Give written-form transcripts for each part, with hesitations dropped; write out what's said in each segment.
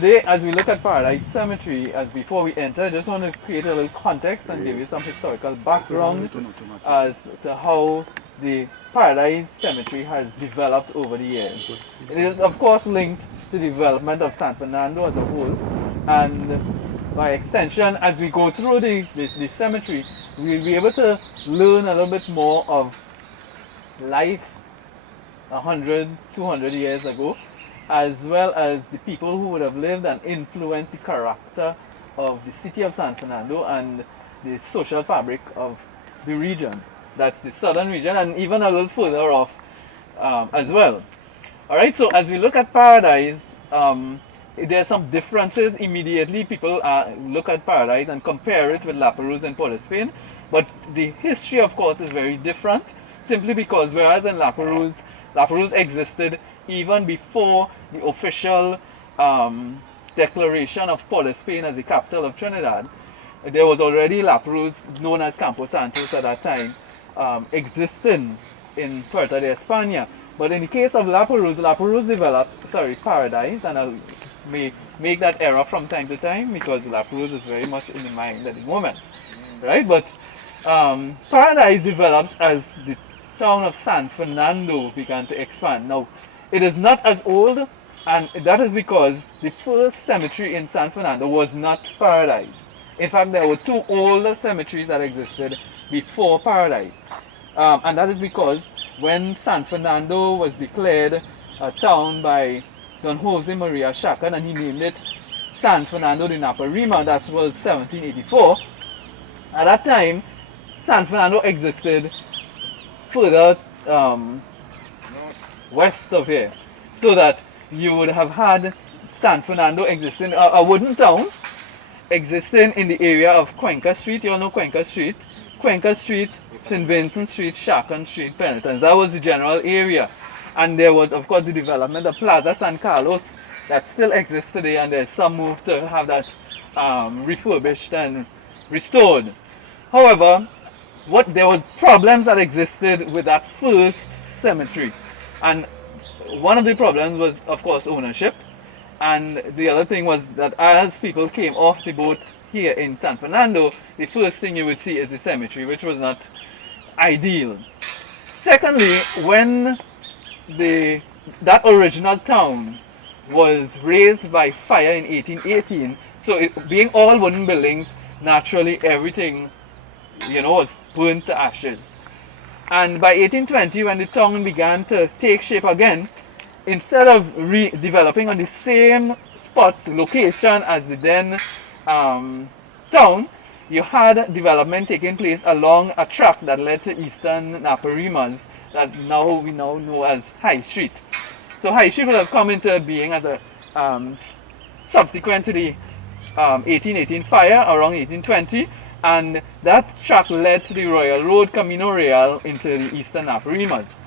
today, as we look at Paradise Cemetery, as before we enter, I just want to create a little context and give you some historical background as to how the Paradise Cemetery has developed over the years. It is, of course, linked to the development of San Fernando as a whole, and by extension, as we go through the cemetery, we'll be able to learn a little bit more of life 100, 200 years ago, as well as the people who would have lived and influenced the character of the city of San Fernando and the social fabric of the region. That's the southern region, and even a little further off as well. Alright, so as we look at Paradise, there are some differences immediately. People look at Paradise and compare it with La Perouse in Port of Spain, but the history, of course, is very different, simply because whereas in La Perouse existed even before the official declaration of Port of Spain as the capital of Trinidad. There was already La Perouse, known as Campo Santos at that time, existing in Puerto de España. But in the case of La Perouse developed, Paradise, and I'll make that error from time to time because La Perouse is very much in the mind at the moment, right? But Paradise developed as the town of San Fernando began to expand. Now, it is not as old, and that is because the first cemetery in San Fernando was not Paradise. In fact, there were two older cemeteries that existed before Paradise. And that is because when San Fernando was declared a town by Don Jose Maria Chacon, and he named it San Fernando de Naparima, that was 1784, at that time, San Fernando existed further west of here, so that you would have had San Fernando existing, a wooden town existing in the area of Cuenca Street. You all know Cuenca Street? Cuenca Street, St. Vincent Street, Chacon Street, Penitence. That was the general area. And there was, of course, the development of Plaza San Carlos that still exists today, and there's some move to have that refurbished and restored. However, there was problems that existed with that first cemetery, and one of the problems was, of course, ownership, and the other thing was that as people came off the boat here in San Fernando, the first thing you would see is the cemetery, which was not ideal. Secondly, when that original town was razed by fire in 1818, so being all wooden buildings, naturally everything, was burnt to ashes. And by 1820, when the town began to take shape again, instead of redeveloping on the same location as the then town, you had development taking place along a track that led to Eastern Naparimas that we now know as High Street. So High Street would have come into being as a subsequent to the 1818 fire around 1820, and that track led to the Royal Road, Camino Real, into the Eastern Naparimas.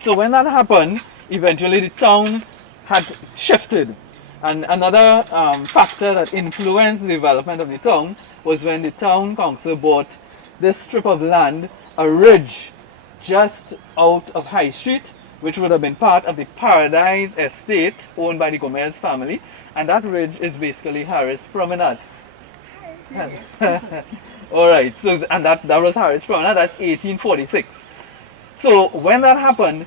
So when that happened, eventually the town had shifted. And another factor that influenced the development of the town was when the town council bought this strip of land, a ridge just out of High Street, which would have been part of the Paradise estate owned by the Gomez family. And that ridge is basically Harris Promenade. Alright, so and that was Harris Promenade, that's 1846. So when that happened,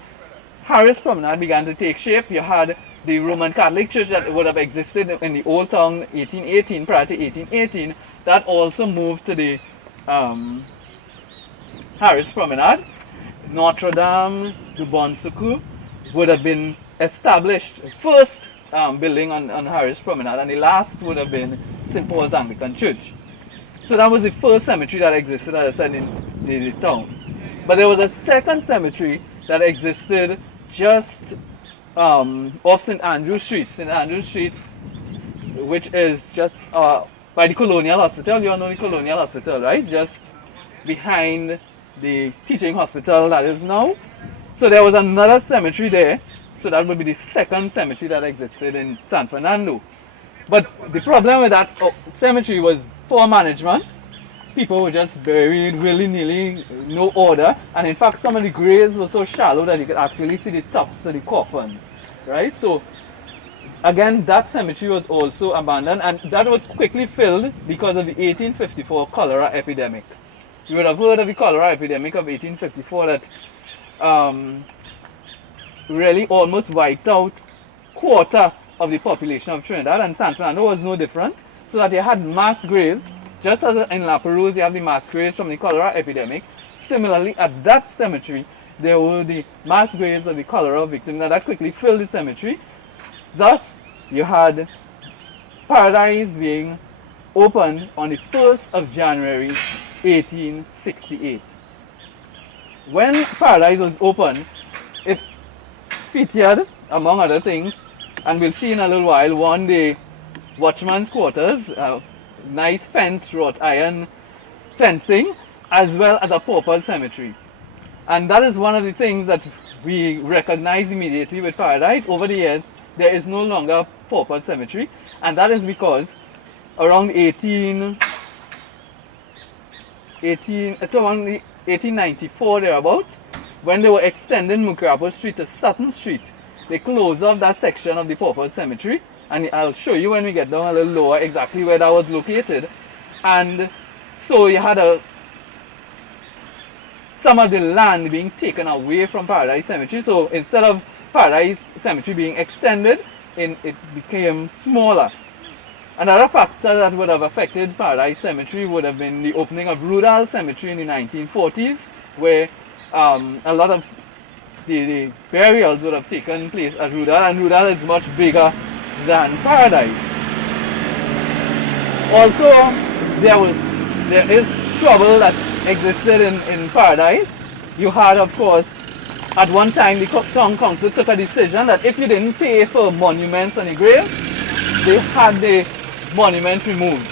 Harris Promenade began to take shape. You had the Roman Catholic Church that would have existed in the Old Town 1818, prior to 1818, that also moved to the Harris Promenade. Notre Dame du Bon Secours would have been established, first building on Harris Promenade, and the last would have been St. Paul's Anglican Church. So that was the first cemetery that existed, as I said, in the town. But there was a second cemetery that existed just off St. Andrew Street. St. Andrew Street, which is just by the Colonial Hospital. You all know the Colonial Hospital, right? Just behind the teaching hospital that is now. So there was another cemetery there. So that would be the second cemetery that existed in San Fernando. But the problem with that cemetery was poor management. People were just buried willy-nilly, no order. And in fact, some of the graves were so shallow that you could actually see the tops of the coffins, right? So Again, that cemetery was also abandoned, and that was quickly filled because of the 1854 cholera epidemic. You would have heard of the cholera epidemic of 1854 that really almost wiped out quarter of the population of Trinidad, and San Fernando was no different. So that you had mass graves, just as in La Perouse you have the mass graves from the cholera epidemic. Similarly, at that cemetery, there were the mass graves of the cholera victims. Now that quickly filled the cemetery. Thus, you had Paradise being opened on the 1st of January 1868. When Paradise was opened, it featured, among other things, and we'll see in a little while, one, the watchman's quarters, nice fenced wrought iron fencing, as well as a pauper's cemetery. And that is one of the things that we recognize immediately with Paradise. Over the years, there is no longer a pauper's cemetery, and that is because around 1894 thereabouts, when they were extending Mucurapo Street to Sutton Street, they closed off that section of the pauper's cemetery, and I'll show you when we get down a little lower exactly where that was located. And so you had some of the land being taken away from Paradise Cemetery. So instead of Paradise Cemetery being extended, it became smaller. Another factor that would have affected Paradise Cemetery would have been the opening of Rudall Cemetery in the 1940s, where a lot of the burials would have taken place at Rudall, and Rudall is much bigger than Paradise. Also, there is trouble that existed in Paradise. You had, of course, at one time the town council took a decision that if you didn't pay for monuments on the graves, they had the monument removed.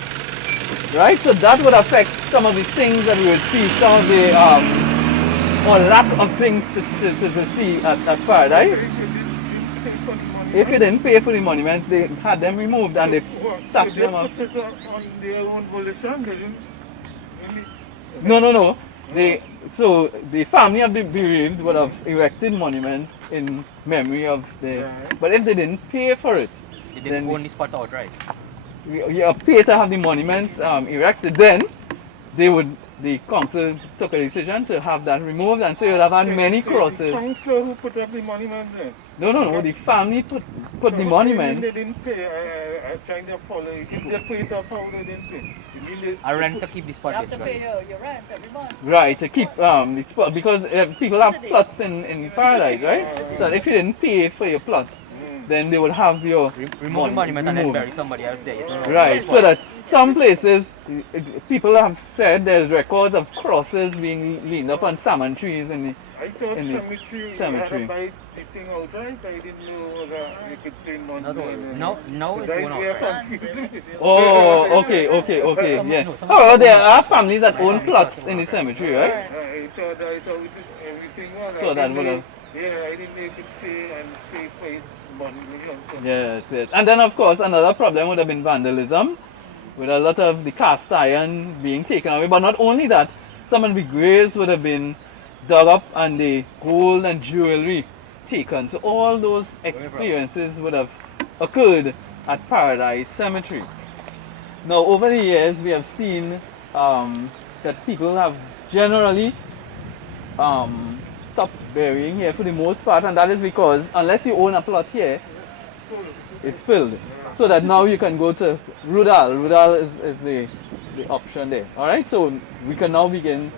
Right? So that would affect some of the things that we would see, some of the or lack of things to see at Paradise. If you didn't pay for the monuments, they had them removed and they stacked them up. No. So the family of the bereaved would have erected monuments in memory of the. But if they didn't pay for it, they didn't own the spot outright. You pay to have the monuments erected. Then the council took a decision to have that removed, and so you would have had many crosses. The council who put up the monuments there? No. The family put the monuments. They didn't pay. I trying to follow. If they paid up, how they didn't pay? I rent to keep the spot. You have to pay your rent every month. Right, to keep the spot, because people have plots in Paradise, right? So if you didn't pay for your plot, then they would have your remove the monument and then bury somebody else there. Right, so that some places, people have said there's records of crosses being leaned up on salmon trees in the cemetery. I didn't know that you could pay money. No, it's one outright. Oh, okay, yeah. Oh, there are families that own plots in the cemetery, right? I thought everything was. So that would have. Yeah, I didn't make it pay and pay for it money. Yes. And then, of course, another problem would have been vandalism, with a lot of the cast iron being taken away. But not only that, some of the graves would have been dug up and the gold and jewelry taken. So all those experiences would have occurred at Paradise Cemetery. Now, over the years, we have seen that people have generally stopped burying here for the most part, and that is because unless you own a plot here, it's filled. So that now you can go to Rudall. Rudall is the option there. Alright, so we can now begin.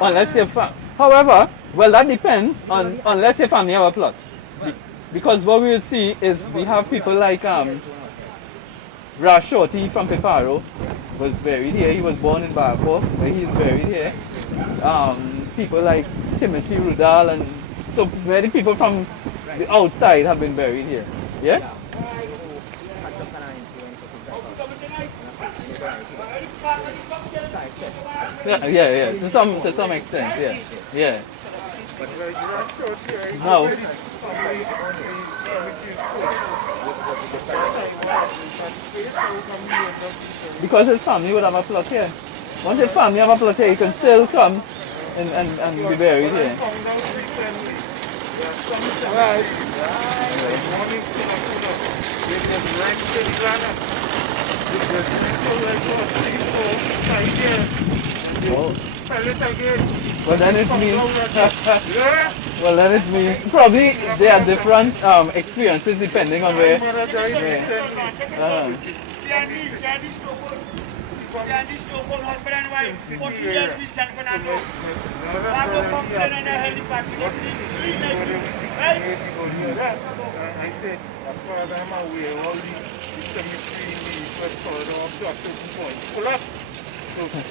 Unless your however, well, that depends on unless your family have a plot. Because what we will see is we have people like Rash Shorty from Piparo was buried here. He was born in Barco, but he's buried here. People like Timothy Rudall, and so many people from the outside have been buried here. Yeah? Yeah. To some extent, yeah. No. Because his family would have a plot here. Once your family have a plot here, you can still come and be buried What I here. found out recently, there are some cemeteries, like one in Chronicles, they just rented land. They just rented like for 3, 4, 5 years, and they Oh. sell it again. Well, then it Found means, out that, yeah, well, then it means probably there are different experiences depending on my where. mother died Yeah. recently. Uh, I said, as far as I'm aware, all the cemetery needs were sold off to a certain point. Collapsed.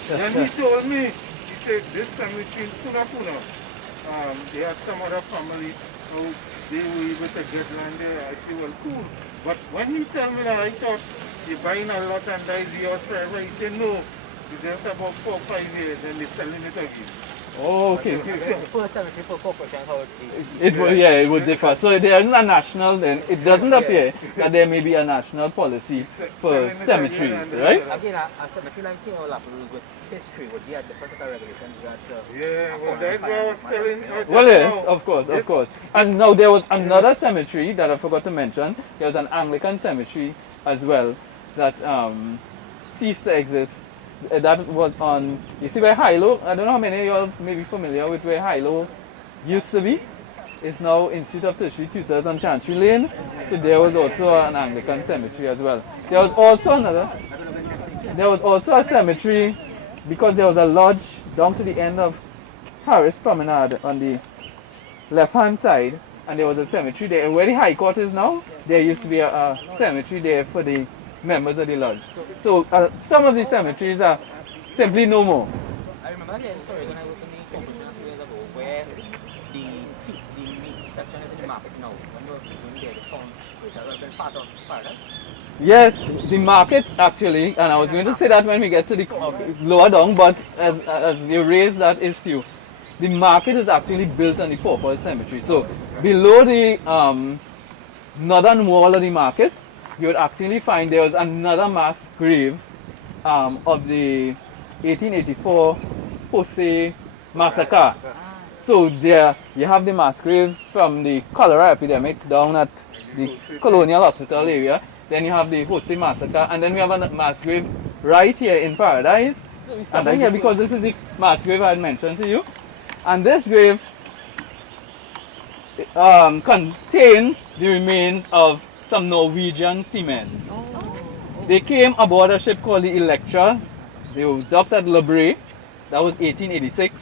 So then he told me, he said, this cemetery in Puna, they had some other family who they were able to get land there. I said, well, cool. But when he told me that, I thought, you're buying a lot and that is yours forever. He said, no, it's just about 4 or 5 years and they're selling it again. oh, okay. Per cemetery, per corporation, how it is. It would, yeah, it would differ. So there isn't a national, then it doesn't appear that there may be a national policy for cemeteries, right? Again, a cemetery like King will have rules with history, would be a different set of regulations. Yeah, well, that's what I was telling you. Well, yes, of course, of course. And now there was another cemetery that I forgot to mention. There was an Anglican cemetery as well that ceased to exist. That was on, you see where Hilo, I don't know how many of you all may be familiar with where Hilo used to be. It's now Institute of Tertiary Tutors on Chantry Lane. So there was also an Anglican cemetery as well. There was also a cemetery because there was a lodge down to the end of Harris Promenade on the left hand side, and there was a cemetery there. Where the High Court is now, there used to be a cemetery there for the members of the lodge. So some of the cemeteries are simply no more. I remember the story when I was in the corporation a few years ago where the meat section is in the market now. When you were doing there, the town, which has been part of Paradise. Yes, the market actually, and I was going to say that when we get to the lower down, but as you raise that issue, the market is actually built on the Pauper Cemetery. So below the northern wall of the market, you would actually find there was another mass grave of the 1884 Jose massacre. So there you have the mass graves from the cholera epidemic down at the Colonial Hospital area. Then you have the Jose massacre, and then we have a mass grave right here in Paradise. And then here, because this is the mass grave I had mentioned to you. And this grave contains the remains of some Norwegian seamen. They came aboard a ship called the Electra. They were docked at Le Bray. That was 1886.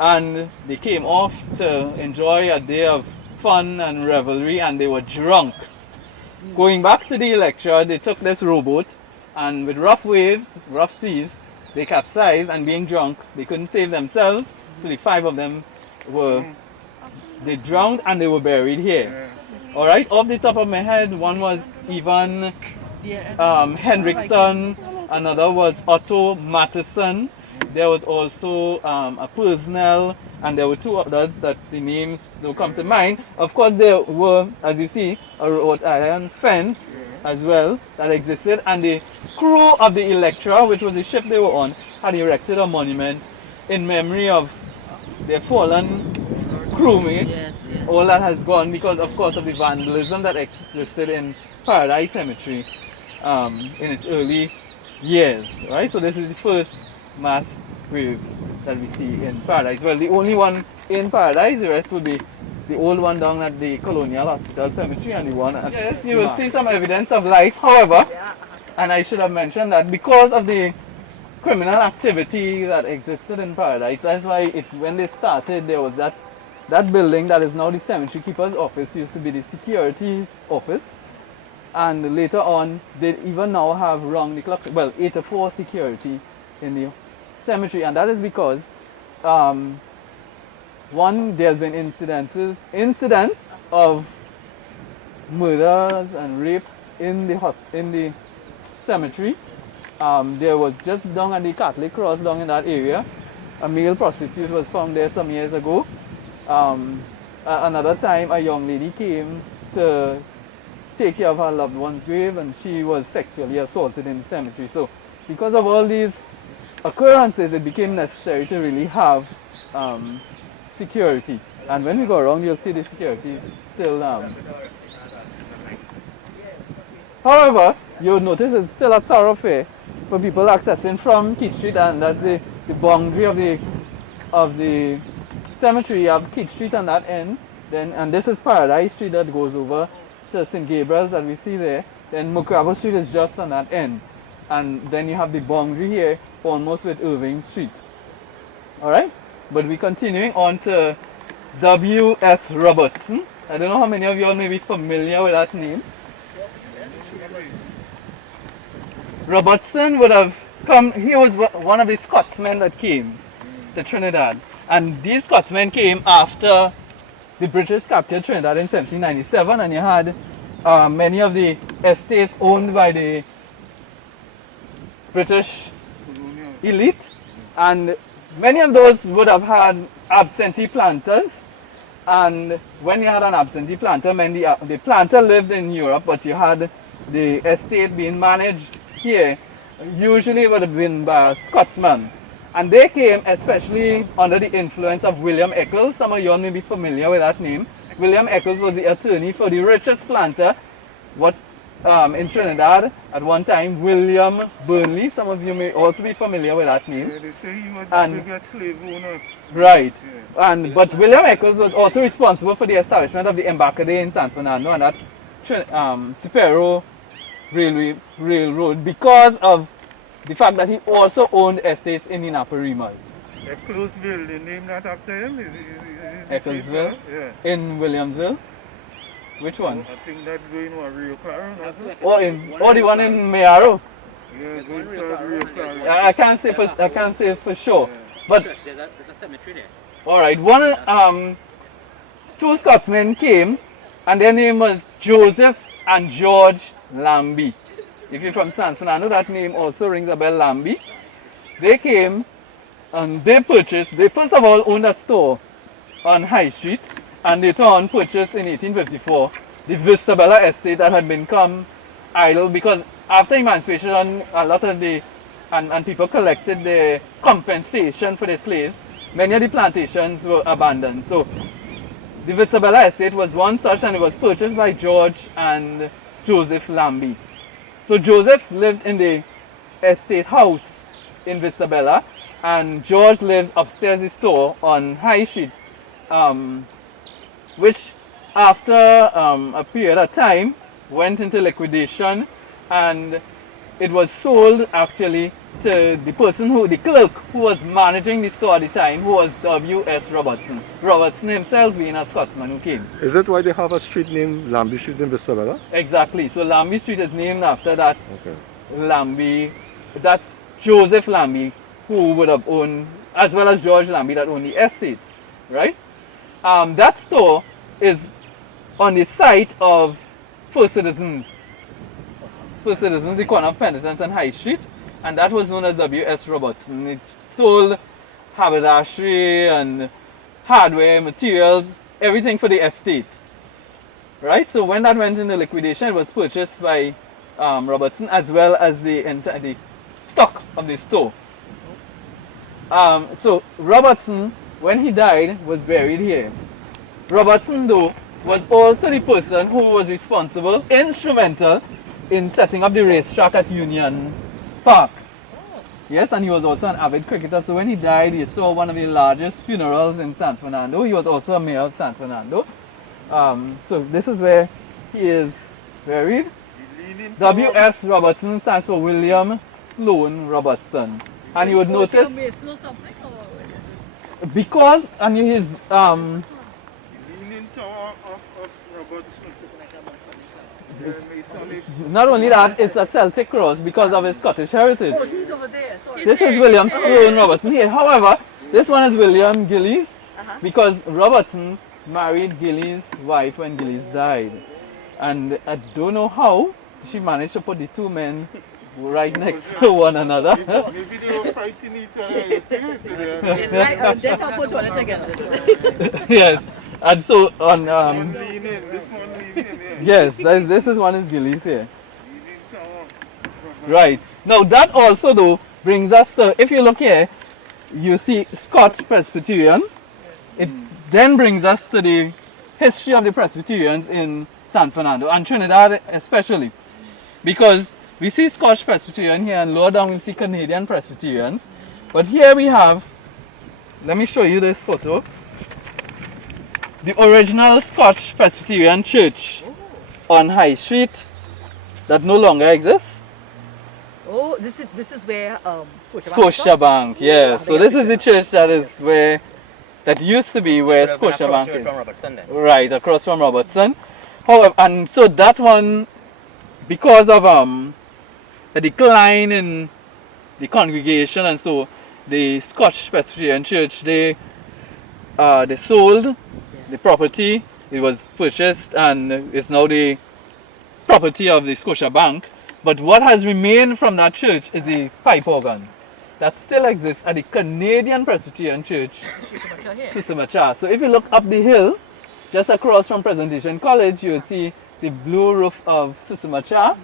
And they came off to enjoy a day of fun and revelry, and they were drunk. Going back to the Electra, they took this rowboat, and with rough waves, rough seas, they capsized, and being drunk, they couldn't save themselves. So the 5 of them they drowned and they were buried here. Alright, off the top of my head, one was Ivan Hendrickson, another was Otto Matteson. There was also a Personnel, and there were 2 others that the names don't come to mind. Of course, there were, as you see, a wrought iron fence as well that existed, and the crew of the Electra, which was the ship they were on, had erected a monument in memory of their fallen crewmates. All that has gone because, of course, of the vandalism that existed in Paradise Cemetery in its early years. Right? So this is the first mass grave that we see in Paradise. Well, the only one in Paradise, the rest would be the old one down at the Colonial Hospital Cemetery and the one at... Yes, you will see some evidence of life. However, and I should have mentioned that because of the criminal activity that existed in Paradise, that's why when they started, there was that building that is now the cemetery keeper's office used to be the security's office, and later on they even now have round the clock, well, 8 to 4 security in the cemetery, and that is because one, there's been incidents of murders and rapes in the cemetery. There was just down at the Catholic Cross down in that area, a male prostitute was found there some years ago. Another time a young lady came to take care of her loved one's grave, and she was sexually assaulted in the cemetery. So because of all these occurrences, it became necessary to really have security. And when we go around, you'll see the security still. However, you'll notice it's still a thoroughfare for people accessing from Keith Street, and that's the boundary of the cemetery. You have Keith Street on that end, then, and this is Paradise Street that goes over to St. Gabriel's that we see there. Then Mukrabo Street is just on that end, and then you have the boundary here almost with Irving Street. Alright, but we're continuing on to W.S. Robertson. I don't know how many of you all may be familiar with that name. Robertson would have come, he was one of the Scotsmen that came to Trinidad, and these Scotsmen came after the British captured Trinidad in 1797, and you had many of the estates owned by the British elite, and many of those would have had absentee planters. And when you had an absentee planter, the planter lived in Europe, but you had the estate being managed here. Usually it would have been by a Scotsman. And they came especially under the influence of William Eccles. Some of you all may be familiar with that name. William Eccles was the attorney for the richest planter in Trinidad at one time, William Burnley. Some of you may also be familiar with that name. Yeah, they say he was the biggest slave owner. Right. Yeah. But William Eccles was also responsible for the establishment of the Embarcadero in San Fernando and that Cipero Railroad because of the fact that he also owned estates in the Naparimas. Ecclesville, they named that after him? Is Ecclesville? Yeah. In Williamsville? Which one? I think that's going to Rio Claro. The one in Mayaro? Yeah, going to Rio Claro. I can't say for sure. Yeah. But there's a cemetery there. alright, two Scotsmen came and their name was Joseph and George Lambie. If you're from San Fernando, that name also rings a bell, Lambie. They came and they first of all owned a store on High Street, and later on purchased in 1854 the Vistabella estate that had become idle because after emancipation a lot of and people collected the compensation for the slaves. Many of the plantations were abandoned. So the Vistabella estate was one such, and it was purchased by George and Joseph Lambie. So Joseph lived in the estate house in Vistabella, and George lived upstairs the store on High Street, which after a period of time went into liquidation, and it was sold actually to the clerk who was managing the store at the time, who was W.S. Robertson. Robertson himself being a Scotsman who came. Is that why they have a street named Lambie Street in Vistabella? Exactly. So Lambie Street is named after that. Okay. Lambie, that's Joseph Lambie, who would have owned, as well as George Lambie that owned the estate, right? That store is on the site of First Citizens, the corner of Penitence and High Street, and that was known as W.S. Robertson. It sold haberdashery and hardware, materials, everything for the estates, right? So when that went into liquidation, it was purchased by Robertson, as well as the stock of the store. So Robertson, when he died, was buried here. Robertson, though, was also the person who was responsible, instrumental, in setting up the racetrack at Union Park. Yes, and he was also an avid cricketer. So when he died, he saw one of the largest funerals in San Fernando. He was also a mayor of San Fernando. So this is where he is buried. W.S. Robertson stands for William Sloane Robertson. And you would notice, because his Leaning Tower of Robertson. not only that, it's a Celtic cross because of his Scottish heritage. Oh, he's over there. So This is William Sloane Robertson here. However, this one is William Gillies because Robertson married Gillies' wife when Gillies died. And I don't know how she managed to put the two men right next to one another. Maybe they were fighting each other. they can put one together. Yes. And so on This one leaning, yeah. yes, this is one is Gillies here. Leaning Tower. Right. Now that also though, brings us to, if you look here, you see Scots Presbyterian. It then brings us to the history of the Presbyterians in San Fernando and Trinidad especially. Because we see Scotch Presbyterian here and lower down we see Canadian Presbyterians. But here we have, let me show you this photo. The original Scotch Presbyterian church on High Street that no longer exists. Oh, this is where Scotiabank, yeah. So this is the church that is where, that used to be where Scotiabank is. From Robertson then. Right, across from Robertson. However, and so that one, because of a decline in the congregation, and so the Scotch Presbyterian Church, they sold the property. It was purchased and it's now the property of the Scotiabank. But what has remained from that church is the pipe organ that still exists at the Canadian Presbyterian Church, Susamacha. So if you look up the hill, just across from Presentation College, you will see the blue roof of Susamacha,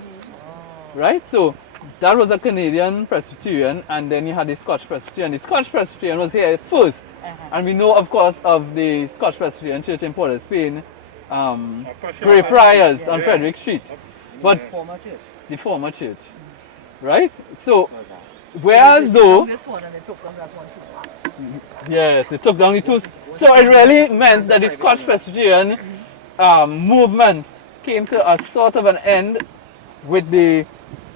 right? So that was a Canadian Presbyterian, and then you had the Scotch Presbyterian. The Scotch Presbyterian was here first, and we know, of course, of the Scotch Presbyterian Church in Port of Spain, Grey Friars on Frederick Street, but the former church, right? So, whereas though, this one and they took down that one too. yes, they took down the two. So it really meant that the Scotch Presbyterian movement came to a sort of an end with the,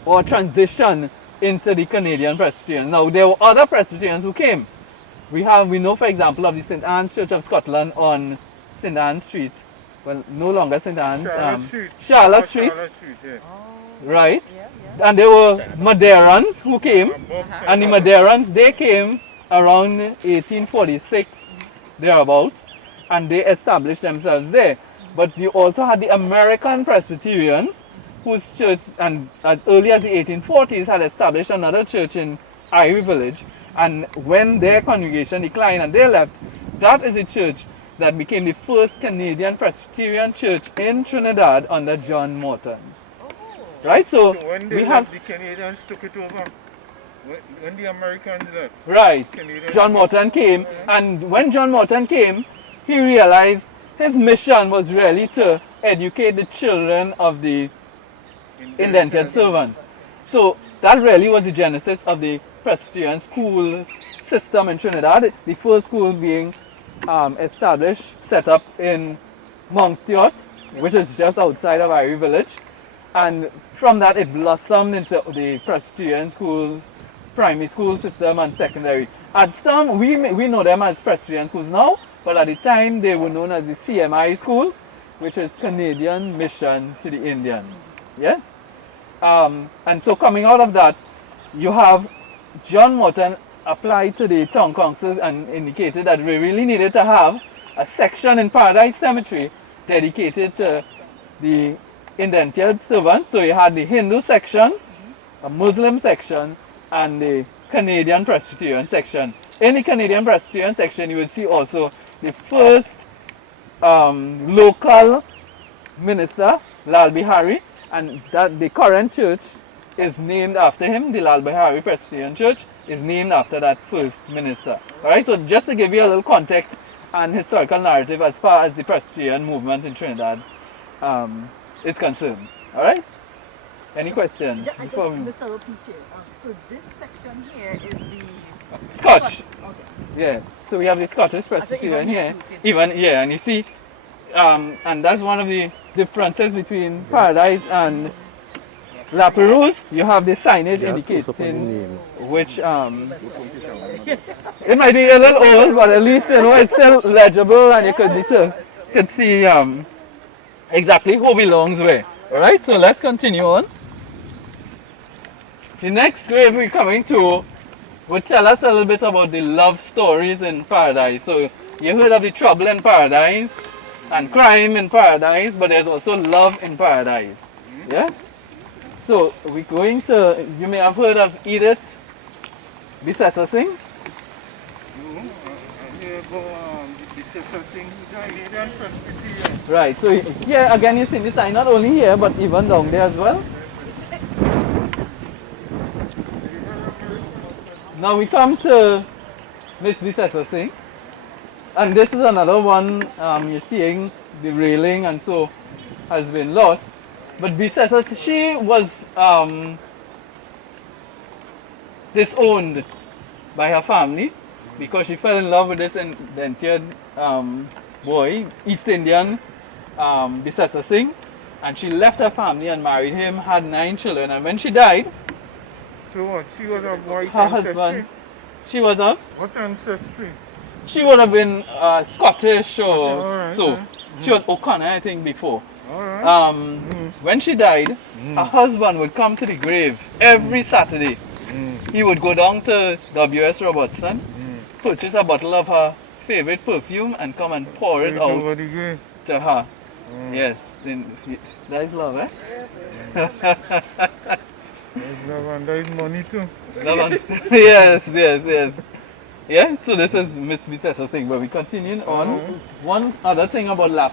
or transition into the Canadian Presbyterian. Now there were other Presbyterians who came. We know, for example, of the St. Anne's Church of Scotland on St. Anne's Street. Well, no longer St. Anne's, Charlotte Street. Yeah. Right? And there were Madeirans who came, and the Madeirans, they came around 1846, thereabouts, and they established themselves there. But you also had the American Presbyterians, whose church, and as early as the 1840s, had established another church in Irie Village, and when their congregation declined and they left, that is a church that became the first Canadian Presbyterian church in Trinidad under John Morton. Right, so when we have the Canadians took it over, when the Americans left. Right, John Morton came, and when John Morton came, he realized his mission was really to educate the children of the indentured servants. So that really was the genesis of the Presbyterian school system in Trinidad. The first school being established, set up in Mount Stewart, which is just outside of Irie Village. And from that it blossomed into the Presbyterian schools, primary school system and secondary. At some, we know them as Presbyterian schools now, but at the time they were known as the CMI schools, which is Canadian Mission to the Indians. Yes? And so coming out of that, you have John Morton applied to the town council and indicated that we really needed to have a section in Paradise Cemetery dedicated to the indentured servants. So you had the Hindu section, a Muslim section, and the Canadian Presbyterian section. In the Canadian Presbyterian section, you will see also the first local minister, Lal Bihari, and that the current church is named after him. The Lal Bihari Presbyterian Church is named after that first minister. Alright, so just to give you a little context and historical narrative as far as the Presbyterian movement in Trinidad is concerned. Alright? Any questions? Yeah, I before just we- missed a little piece here. So this section here is the Scotch. Okay. Yeah, so we have the Scottish Presbyterian even here here. too, yes. Even, yeah, and you see, and that's one of the differences between Paradise and La Perouse. You have the signage Yeah, close up on the indicating name. which, it might be a little old, but at least, you know, it's still legible and you could see exactly who belongs where. Alright, so let's continue on. The next grave we're coming to would tell us a little bit about the love stories in Paradise. So you heard of the trouble in Paradise and crime in Paradise, but there's also love in Paradise. Yeah? So we're going to, you may have heard of Edith Bissessor Singh. Here go the Bissessor Singh, Canadian Presbyterian. Right, so here again you see the sign not only here but even down there as well. Now we come to Miss Vicessa Singh. And this is another one, you're seeing the railing and so has been lost. But Vicessa, she was disowned by her family because she fell in love with this indentured boy, East Indian Vicessa Singh. And she left her family and married him, had 9 children. And when she died, So what? She was of white her ancestry? husband, she was a What ancestry? She would have been Scottish or Alright, so. yeah. She was O'Connor, I think, before. Alright. When she died, her husband would come to the grave every Saturday. He would go down to W.S. Robertson, purchase a bottle of her favorite perfume, and come and pour it out Over the grave. to her. Yes, that is love, eh? There's love and there's money too. Love and- yes. Yeah, so this is Miss Vicessa Singh, but we continue on. One other thing about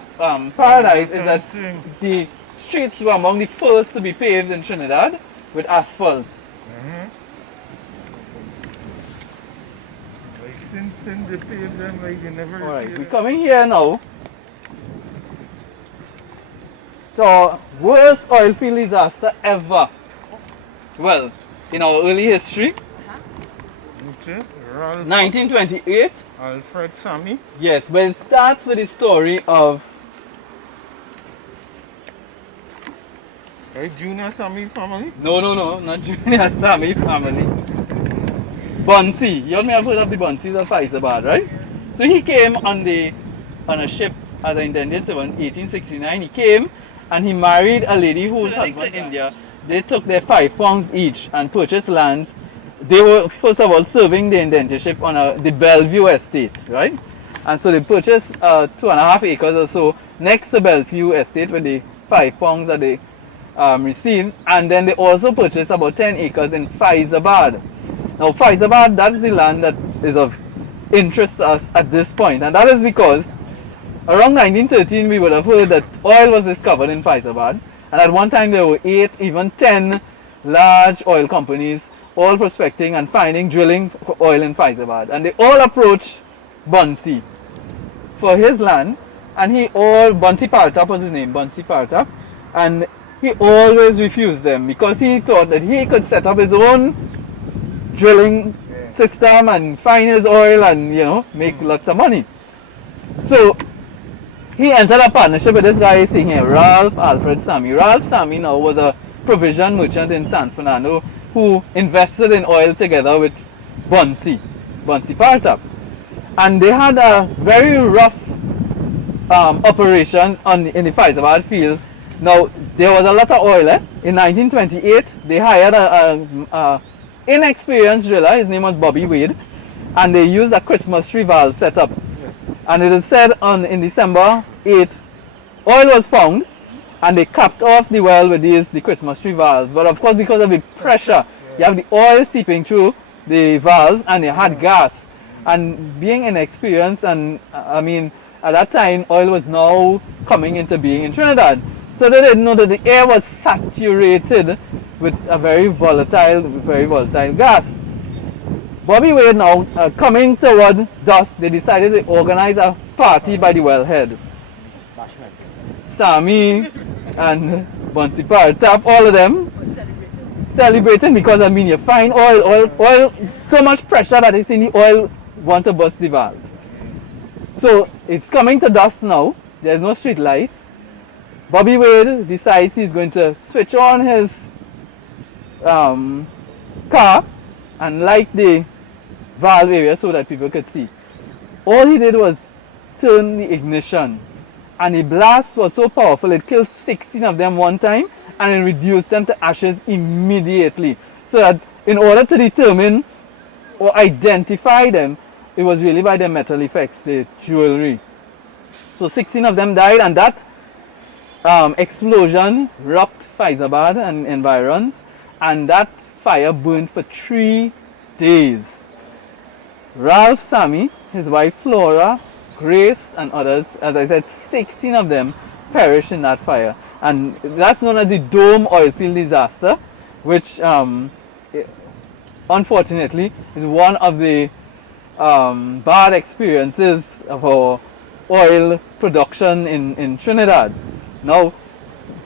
Paradise is that the streets were among the first to be paved in Trinidad with asphalt. Like since they paved them, like they never Alright, repaired we're it. coming here now to worst oil field disaster ever. Well, in our early history, Okay. Ralph 1928. Alfred Sammy. Yes, but it starts with the story of Right, Junior Sammy family. no, not Junior Sammy family. Bunsey. You may have heard of the Bunseys of Faisabad, right? So he came on a ship as an intended servant in 1869. He came and he married a lady whose husband in India. They took their 5 pounds each and purchased lands. They were first of all serving the indentureship on the Bellevue estate, right? And so they purchased 2.5 acres or so next to Bellevue estate with the 5 pounds that they received, and then they also purchased about 10 acres in Faizabad. Now Faizabad, that's the land that is of interest to us at this point, and that is because around 1913 we would have heard that oil was discovered in Faizabad, and at one time there were 8, even 10 large oil companies all prospecting and drilling for oil in Faizabad, and they all approached Bunsey for his land, and Bunsey Partap was his name, Bunsey Partap, and he always refused them because he thought that he could set up his own drilling system and find his oil and make lots of money. So he entered a partnership with this guy sitting here, Ralph Alfred Sammy. Ralph Sammy now was a provision merchant in San Fernando who invested in oil together with Bunsey Partap. And they had a very rough operation in the Faizabad field. Now, there was a lot of oil. In 1928, they hired an inexperienced driller. His name was Bobby Wade. And they used a Christmas tree valve setup. And it is said in December 8, oil was found. And they capped off the well with the Christmas tree valves. But of course, because of the pressure, you have the oil seeping through the valves and they had gas. And being inexperienced, and at that time, oil was now coming into being in Trinidad. So they didn't know that the air was saturated with a very volatile gas. Bobby Wade now, coming toward dusk, they decided to organize a party by the wellhead. Sammy and Bunsey Partap, all of them celebrating because you find oil, so much pressure that it's in the oil want to bust the valve. So it's coming to dusk now, there's no street lights. Bobby Wade decides he's going to switch on his car and light the valve area so that people could see. All he did was turn the ignition, and the blast was so powerful it killed 16 of them one time and it reduced them to ashes immediately. So that in order to determine or identify them, it was really by their metal effects, the jewelry. So 16 of them died, and that explosion rocked Faizabad and environs, and that fire burned for 3 days. Ralph Sammy, his wife Flora, Grace, and others, as I said, 16 of them perished in that fire. And that's known as the Dome oil field disaster, which unfortunately, is one of the bad experiences of our oil production in Trinidad. Now,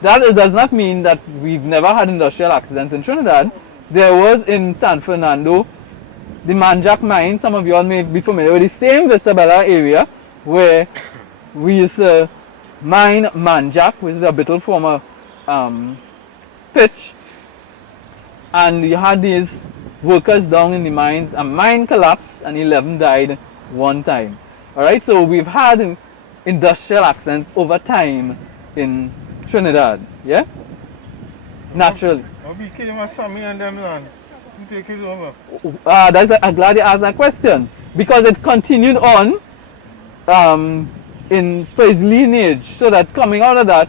that does not mean that we've never had industrial accidents in Trinidad. There was in San Fernando, the Manjac mine. Some of you all may be familiar with the same Visabella area where we used to mine Manjac, which is a brittle form of pitch. And you had these workers down in the mines. A mine collapsed and 11 died one time. Alright, so we've had industrial accidents over time in Trinidad. Yeah? Naturally. What became of Sammy and them land? Who take it over? I'm glad you asked that question. Because it continued on in its lineage. So that coming out of that,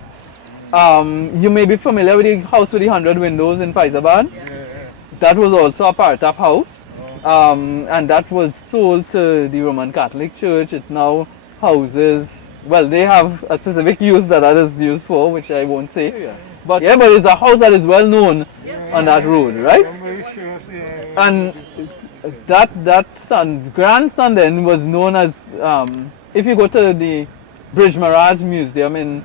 you may be familiar with the house with the 100 windows in Faizabad. Yeah. That was also a Partap house. And that was sold to the Roman Catholic Church. It now houses, well, they have a specific use that is used for, which I won't say. But yeah, but it's a house that is well known on that road, right? And that grandson then was known as, if you go to the Bridge Mirage Museum in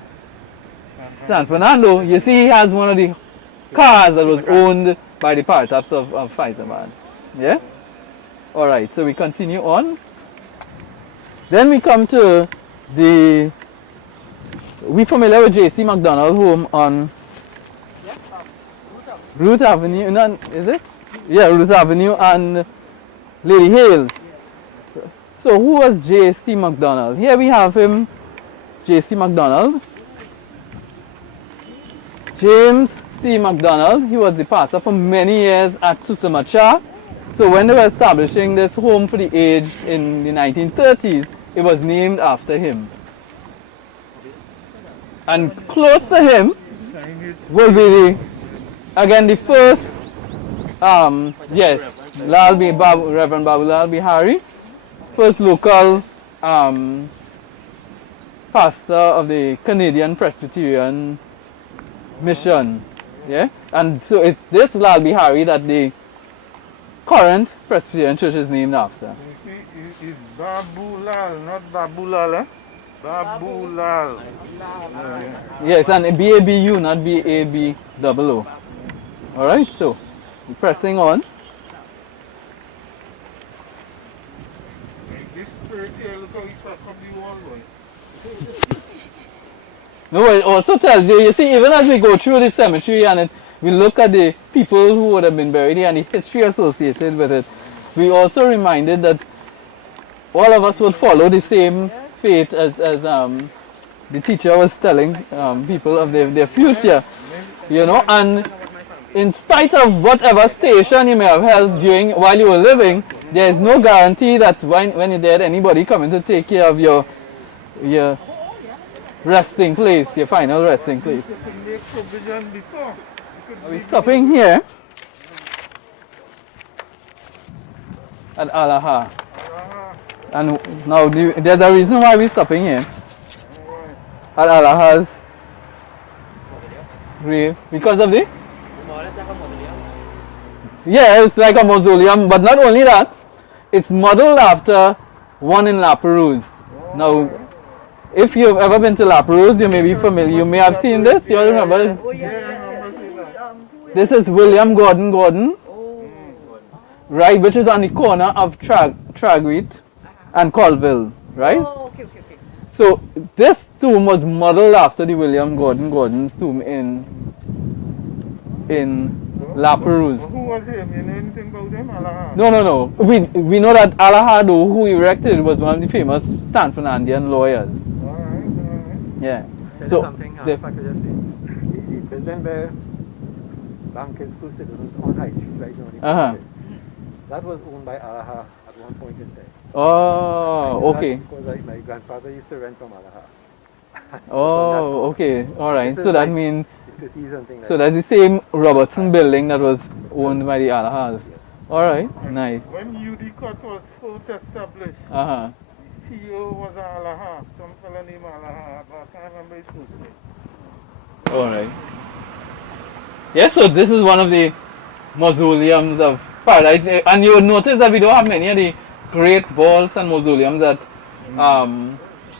San Fernando, you see he has one of the cars that was owned by the Partaps of Faizabad. Yeah? Alright, so we continue on. Then we come to the, we familiar with J.C. McDonald home on Root Avenue, is it? Yeah, Root Avenue and Lady Hales. So who was J.C. McDonald? Here we have him, J.C. McDonald. James C. McDonald. He was the pastor for many years at Susamacha. So when they were establishing this home for the aged in the 1930s, it was named after him. And close to him will be the, again, the first, yes, Reverend Babu Lal Bihari, first local pastor of the Canadian Presbyterian Mission. Yeah, and so it's this Lal Bihari that the current Presbyterian Church is named after. It's Babu Lal, not Babu Lal, eh? Babu Lal. Yes, and B-A-B-U, not B-A-B-O-O. Alright, so pressing on. This spirit here, look how he stuck up the wall, boy. No, it also tells you, you see, even as we go through the cemetery and we look at the people who would have been buried here and the history associated with it, we also reminded that all of us would follow the same fate as the teacher was telling people of their future, you know, and in spite of whatever station you may have held while you were living, there is no guarantee that when you're dead, anybody coming to take care of your resting place, your final resting place. Are we stopping here at Alaha? And now there's a reason why we're stopping here at Alaha's grave, because of the, yeah, it's like a mausoleum, but not only that, it's modeled after one in La Perouse. Now, if you've ever been to La Perouse, you may be familiar, you may have seen this, you all remember? This is William Gordon, right, which is on the corner of Tragweed and Colville, right? Oh, okay. So this tomb was modeled after the William Gordon's tomb in La Perouse. Who was him? You know anything about him? Alaha? No. We know that Alaha, though, who erected, was one of the famous San Fernandian lawyers. Alright. Yeah. So, So if I could just say, The building where Bankers First Citizens on High Street, right now. Uh-huh. That was owned by Alaha at one point in time. oh, okay. Because my grandfather used to rent from Alaha. Oh, okay. All right. So that means The cities and things so like that's the same Robertson building that was owned by the Alahas. All right. Nice. When UDCOT was first established, Uh-huh. the CEO was Alaha, some fella named Alaha, but I can't remember his first name. All right. Yeah, so this is one of the mausoleums of Paradise, and you would notice that we don't have many of the great vaults and mausoleums that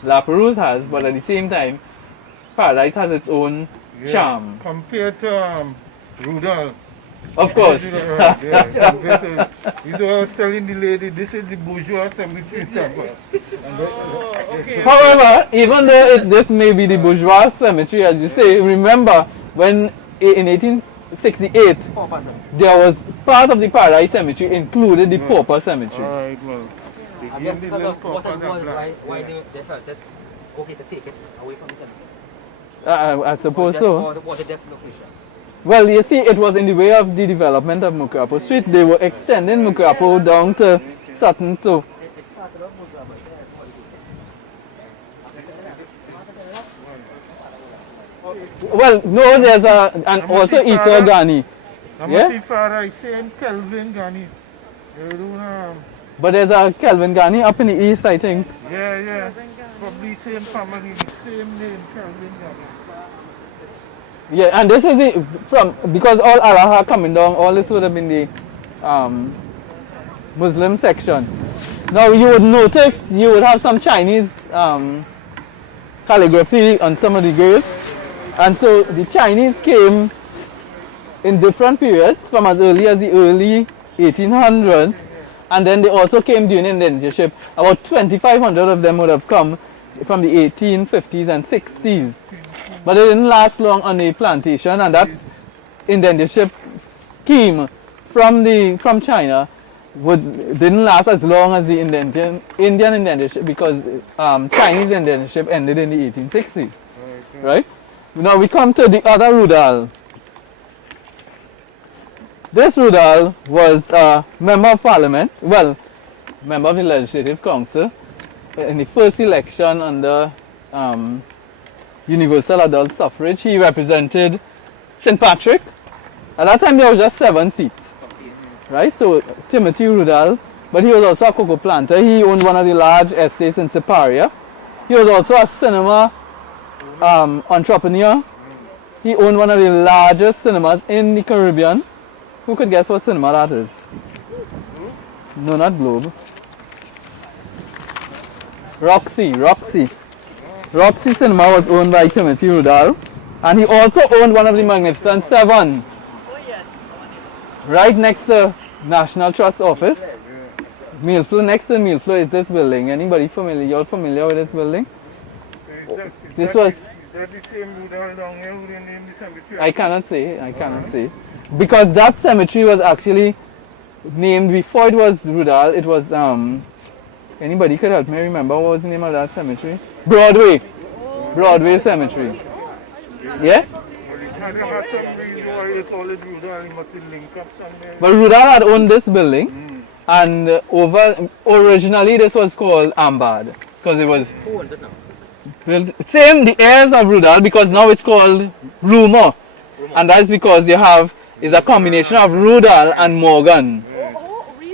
La Perouse has, but at the same time, Paradise has its own charm. Compared to Rudolph. Of course. Compared to, you know, I was telling the lady, this is the bourgeois cemetery temple. However, even though this may be the bourgeois cemetery, as you say, remember when in 1868 there was part of the Paradise Cemetery included the pauper cemetery. Alright, well. I guess because of what it was, why they felt that's okay to take it away from the cemetery. I suppose so. Or the desk location. Well, you see, it was in the way of the development of Mukapo Street. They were extending Mukapo down to Sutton, so. It started off with Well, no, there's and also Esau Ghani. Yeah? Father, Saint Kelvin Ghani. But there's a Kelvin Ghani up in the east, I think. Yeah. Probably same family, the same name, Kelvin Ghani. Yeah, and this is because all Araha coming down, all this would have been the Muslim section. Now you would notice, you would have some Chinese calligraphy on some of the graves. And so the Chinese came in different periods, from as early as the early 1800s, and then they also came during indentureship. About 2,500 of them would have come from the 1850s and 60s. But they didn't last long on the plantation, and that indentureship scheme from China didn't last as long as the Indian indentureship, because Chinese indentureship ended in the 1860s. Right? Now we come to the other Rudal. This Rudal was a member of parliament, well, member of the Legislative Council in the first election under universal adult suffrage. He represented St. Patrick. At that time there was just 7 seats, right? So Timothy Rudal, but he was also a cocoa planter. He owned one of the large estates in Siparia. He was also a cinema entrepreneur. He owned one of the largest cinemas in the Caribbean. Who could guess what cinema that is? No, not Globe. Roxy Cinema was owned by Timothy Rudal, and he also owned one of the Magnificent Seven, right next to National Trust office. Millflow, next to Millflow is this building. Anybody familiar? You're familiar with this building? This was. Is that the same Rudal down here who they named the cemetery? I cannot say. Because that cemetery was actually named before it was Rudal. It was anybody could help me remember what was the name of that cemetery? Broadway Cemetery. Yeah? Well, it kind of has some reason why they call it Rudal. It must be linked up somewhere. But Rudal had owned this building, and originally this was called Ambad, because it was Who owns it now? built same the heirs of Rudal, because now it's called Rumour, and that's because you have is a combination of Rudal and Morgan,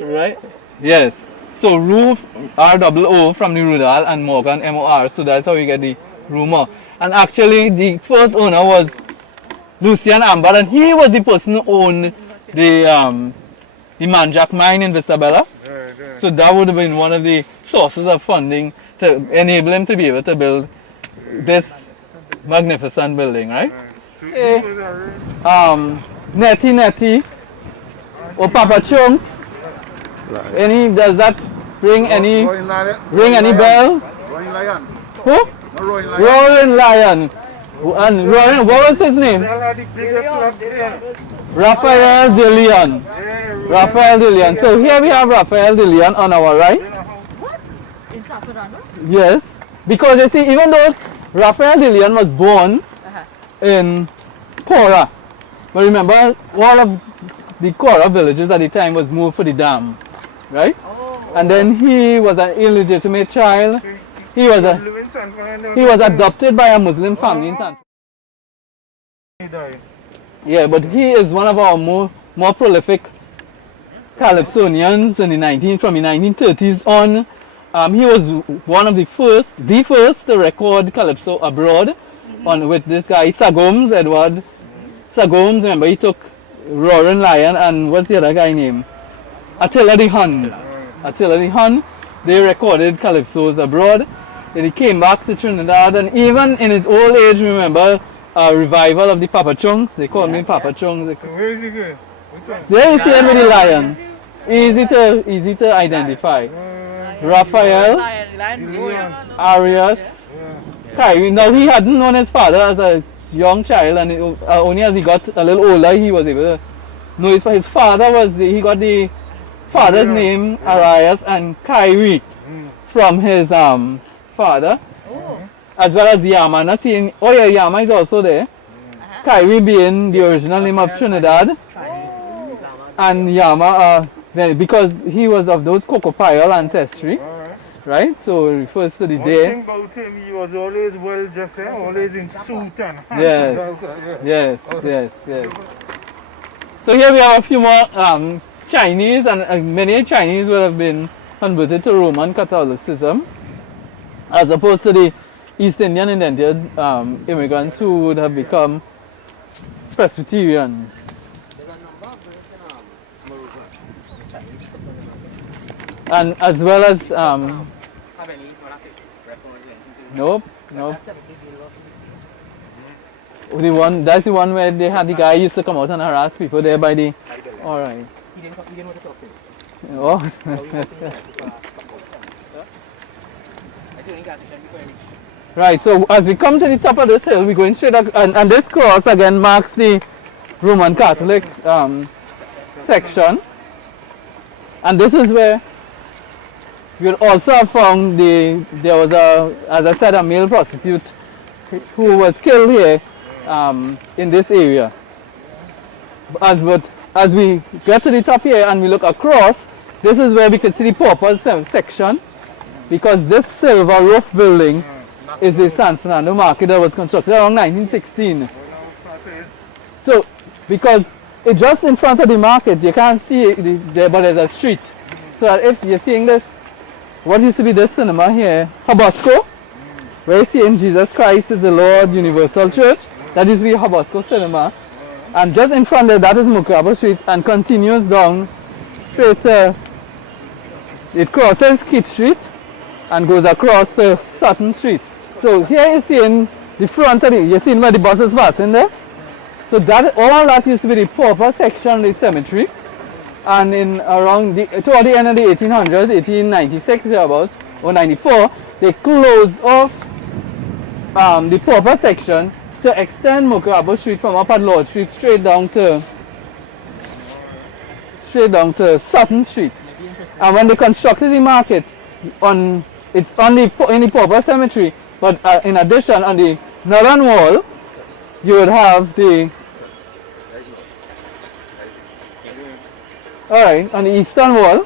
right? Yes. So Ru R-double-O from the Rudal and Morgan M-O-R. So that's how you get the Rumour. And actually the first owner was Lucian Ambad, and he was the person who owned the Manjack mine in Visabella. So that would have been one of the sources of funding to enable him to be able to build this magnificent building, right? Netty or Papa Chunks. Does that ring any bells? Roaring Lion. Who? No, Roaring Lion. Roaring Lion. And Roaring, what was his name? Raphael de Leon. Raphael de Leon. So here we have Raphael de Leon on our right. What? In Saturano? Yes. Because you see, even though Raphael de Leon was born in Cora, but remember, all of the Cora villages at the time was moved for the dam, right? And then he was an illegitimate child. He was adopted by a Muslim family in San. Yeah, but he is one of our more prolific Calypsonians from the 1930s on. He was one of the first to record Calypso abroad, with this guy Edward Sagoms. Remember, he took Roaring Lion and what's the other guy name? Attila the Hun. Attila the Hun. They recorded calypsos abroad. Then he came back to Trinidad, and even in his old age, remember a revival of the Papa Chunks. They called me Papa Chunks. So where is he going? Which one? There you see him with the lion. Easy to identify. Raphael, Arias, Kyrie. Now he hadn't known his father as a young child, and only as he got a little older, he was able to know his father was. He got the father's name Arias and Kyrie from his father, as well as Yama. Not seeing, oh yeah, Yama is also there. Kyrie being the original name of Trinidad, and Yama because he was of those Cocopile ancestry, right? So it refers to the One day. thing about him, he was always well dressed, always in suit and hat. Yes. So here we have a few more Chinese, and many Chinese would have been converted to Roman Catholicism, as opposed to the East Indian indentured immigrants who would have become Presbyterian. There's a number of Morugan Chinese. And as well as Have any monastic reference? nope. That's the one where they had the guy used to come out and harass people there by the. Alright. He didn't want to talk to me. Oh. Right, so as we come to the top of this hill, we're going straight up, and this cross again marks the Roman Catholic section. And this is where we also have found there was as I said, a male prostitute who was killed here in this area. But as we get to the top here and we look across, this is where we can see the paupers section, because this silver roof building is the San Fernando market that was constructed around 1916. So, because it's just in front of the market, you can't see it there, but there's a street. So if you're seeing this, what used to be this cinema here, Habasco, where you're seeing Jesus Christ is the Lord Universal Church, that used to be Habasco Cinema. And just in front of that is Mukaba Street, and continues down straight to, it crosses Kit Street and goes across to Sutton Street. So here you're seeing the front of you're seeing where the buses pass in there. So that all that used to be the pauper section of the cemetery. And in around toward the end of the 1800s, 1896 about, or 94, they closed off the pauper section to extend Mokabo Street from up at Lord Street straight down to Sutton Street. And when they constructed the market, it's in the pauper cemetery, but in addition, on the northern wall, you would have on the eastern wall,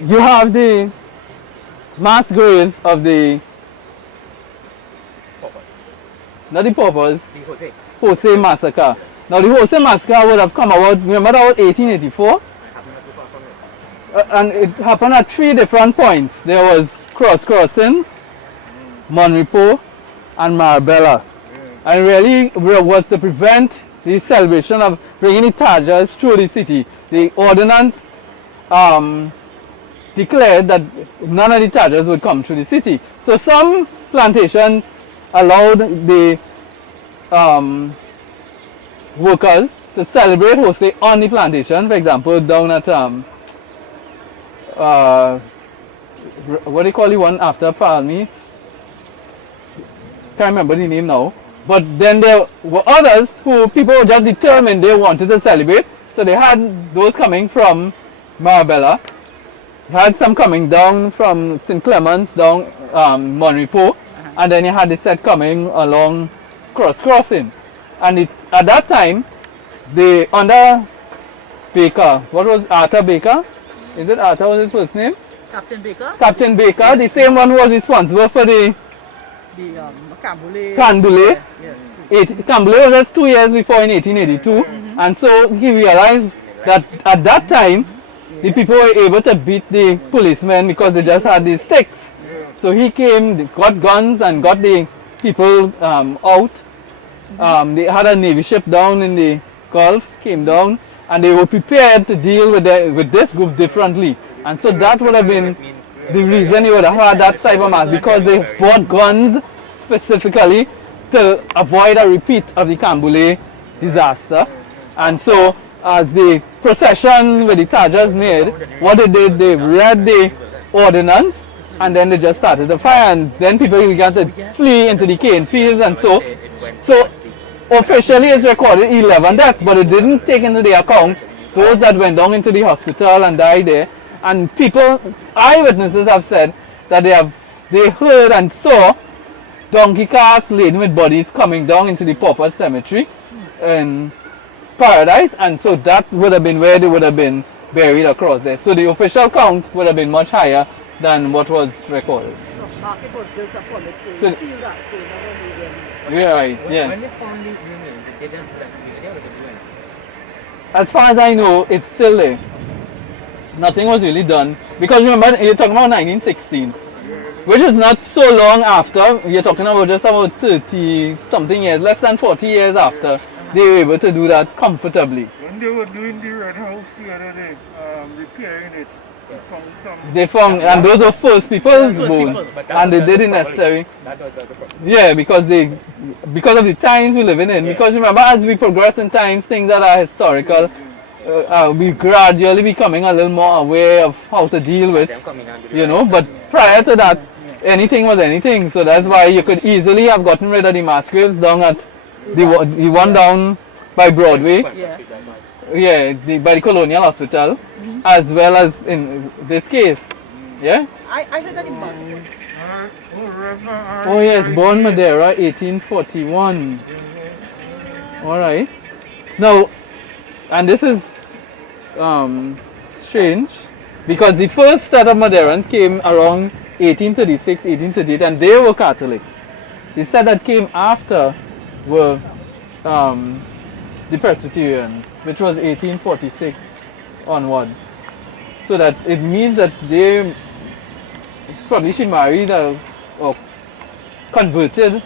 you have the mass graves of not the paupers, Jose massacre. Now the Jose massacre would have come about, remember that was 1884? And it happened at 3 different points. There was Crossing, Monrepo, and Marbella. And really was to prevent the celebration of bringing the Tajas through the city. The ordinance declared that none of the Tajas would come through the city. So some plantations allowed the workers to celebrate Jose on the plantation. For example, down at what do you call the one after Palmis? Can't remember the name now. But then there were others who people were just determined they wanted to celebrate. So they had those coming from Marbella. Had some coming down from St. Clements, down Monrepo, and then you had the set coming along Crossing. And at that time, under Baker, what was Arthur Baker? Is it Arthur was his first name? Captain Baker? Captain Baker, the same one who was responsible for the Cambule. Cambule. Cambule was just 2 years before in 1882, and so he realized that at that time the people were able to beat the policemen because they just had these sticks. So he came, got guns and got the people out. They had a navy ship down in the Gulf came down, and they were prepared to deal with this group differently. And so that would have been the reason you would have had that type of mass, because they bought guns specifically to avoid a repeat of the Cambule disaster. And so as the procession with the Tajas neared, what they did, they read the ordinance, and then they just started the fire, and then people began to flee into the cane fields. And so officially it's recorded 11 deaths, but it didn't take into the account those that went down into the hospital and died there. And people, eyewitnesses have said that they heard and saw donkey carts laden with bodies coming down into the pauper cemetery in Paradise, and so that would have been where they would have been buried across there. So the official count would have been much higher than what was recorded. So market was built upon it, so So- you feel that, so never made any. Yeah, right, yeah. When they found the remains, they just left it there, or they do anything? As far as I know, it's still there. Nothing was really done, because remember, you're talking about 1916, which is not so long after. You're talking about just about 30 something years, less than 40 years after they were able to do that comfortably. When they were doing the red house the other day, repairing it, they found some. They found, and those were first people's bones, and they did the necessary. That was the problem. Yeah, because of the times we're living in. Because remember, as we progress in times, things that are historical, we gradually becoming a little more aware of how to deal with, Them coming and you know. But prior to that, anything was anything. So that's why you could easily have gotten rid of the mass graves down at the one down by Broadway. Yeah. Yeah, by the Colonial Hospital, as well as in this case. Yeah. I heard that in Bangkok. Oh yes, born Madeira, 1841. All right. Now, and this is strange, because the first set of Madeirans came around 1836, 1838, and they were Catholics. The set that came after were the Presbyterians, which was 1846 onward. So that it means that they probably she married or converted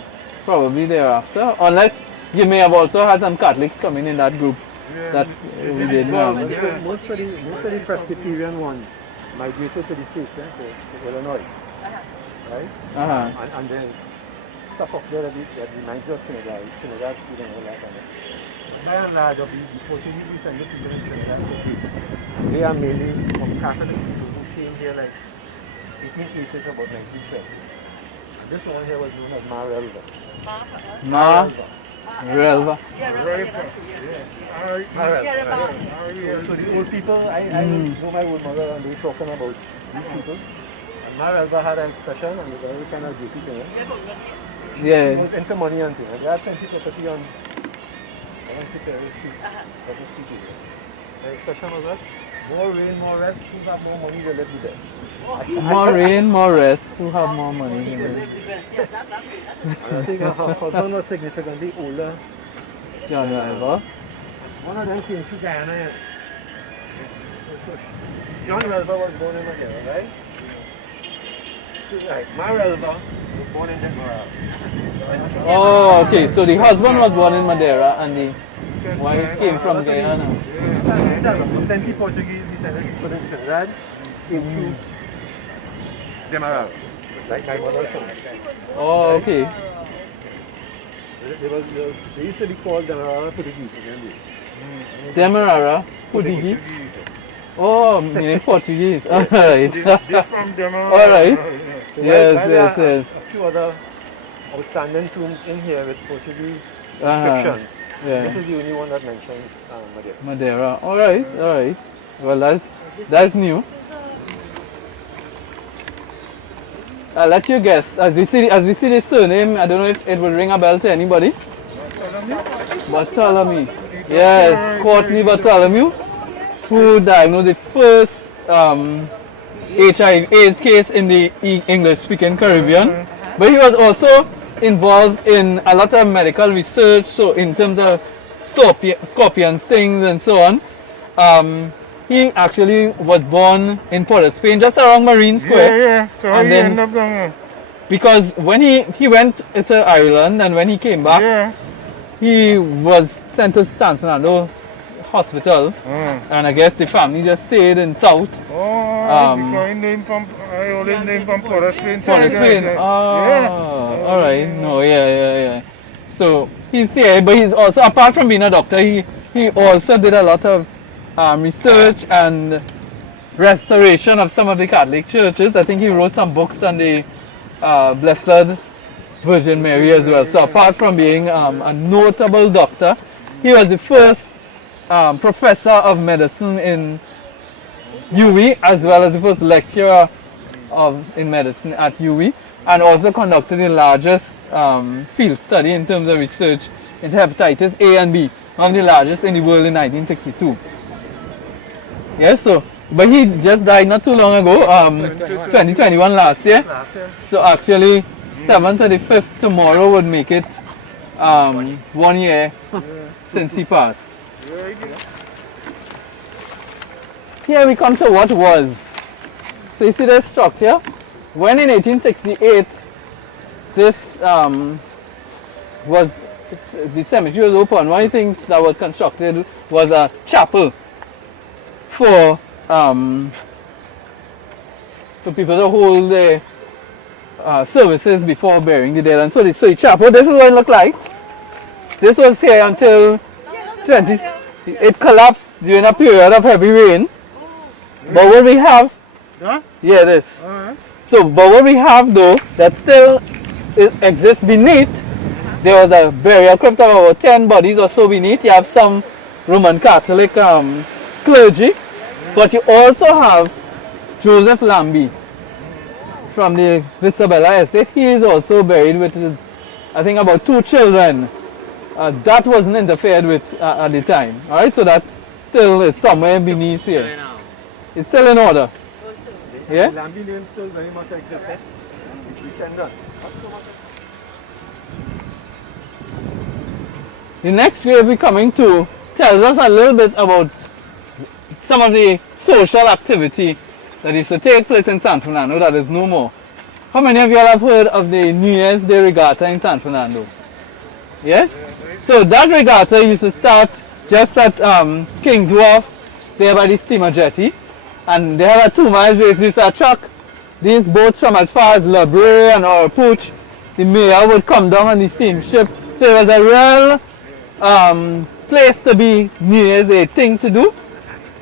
probably thereafter, unless you may have also had some Catholics coming in that group that we did Well, know. most of the Presbyterian ones migrated to the States, to Illinois, right? Uh-huh. And then stuff up there that reminds you of Trinidad student, all that kind of. By and large, of the Portuguese descended people in Trinidad, they are mainly from Catholic people who came here like 1880s, about 1912. And this one here was known as Marelva. Relva. So the old people, I know my old mother, and they were talking about these people. And Marelva had an expression, and they were kind of guilty to it. Yeah. It was into money and things. They had plenty of property on Superior Street. That was people. The expression was that more rain, more rest, who have more money, they live the best. More rain, more rest, who have more money. You know. And I think her husband was significantly older. John Relva. One of them came to Guyana. John Relva was born in Madeira, right? Right. Marelva was born in Demerara. Oh, okay. So the husband was born in Madeira and the wife came from Guyana. Plenty Portuguese descended people in Trinidad into Demerara. Like my mother's family. Oh, okay. They used to be called Demerara Portuguese. Demerara, Portuguese. Oh, meaning Portuguese. All right. They're from Demerara. All right. So Yes, while yes, there are yes. a few other outstanding tombs in here with Portuguese Uh-huh. inscriptions. This Yeah. is the only one that mentions Madeira. Madeira. All right. All right. Well, that's new. I'll let you guess. As we see the surname, I don't know if it will ring a bell to anybody. Bartholomew. Yes, Courtney Bartholomew, who diagnosed the first HIV/AIDS case in the English-speaking Caribbean. But he was also involved in a lot of medical research, so in terms of scorpion stings and so on. He actually was born in Port of Spain, just around Marine Square. Yeah. So And he then- ended up down there. Because when he went to Ireland and when he came back, Yeah. he was sent to San Fernando Hospital, Mm. and I guess the family just stayed in South. Oh, because he named from, I only named from Port of Spain. Port of Spain. Oh, alright. No, yeah. So he's here, but he's also, apart from being a doctor, he also did a lot of research and restoration of some of the Catholic churches. I think he wrote some books on the Blessed Virgin Mary as well. So apart from being a notable doctor, he was the first professor of medicine in UWI, as well as the first lecturer in medicine at UWI, and also conducted the largest field study in terms of research into hepatitis A and B, one of the largest in the world in 1962. Yeah, so, but he just died not too long ago, 2021 last year. So actually, 7th to the 5th tomorrow would make it 1 year since he passed. Here we come to what was. So you see this structure? When in 1868 this the cemetery was open, one of the things that was constructed was a chapel for people to hold their services before burying the dead. And so the chapel, this is what it looked like. This was here until it collapsed during a period of heavy rain. But what we have, yeah, this. So, but what we have though, that still exists beneath, there was a burial crypt of about 10 bodies or so beneath. You have some Roman Catholic clergy, but you also have Joseph Lambie from the Visabella estate. He is also buried with his, I think, about 2 children. That wasn't interfered with at the time. Alright, so that still is somewhere beneath here. It's still in order. Yeah? Lambie name still very much existed. It's descendant. The next grave we're coming to tells us a little bit about some of the social activity that used to take place in San Fernando that is no more. How many of you all have heard of the New Year's Day regatta in San Fernando? Yes? So that regatta used to start just at King's Wharf, there by the steamer jetty. And they had a 2-mile race. They used to attract these boats from as far as La Brea and Orpooch. The mayor would come down on the steamship. So it was a real place to be New Year's Day thing to do.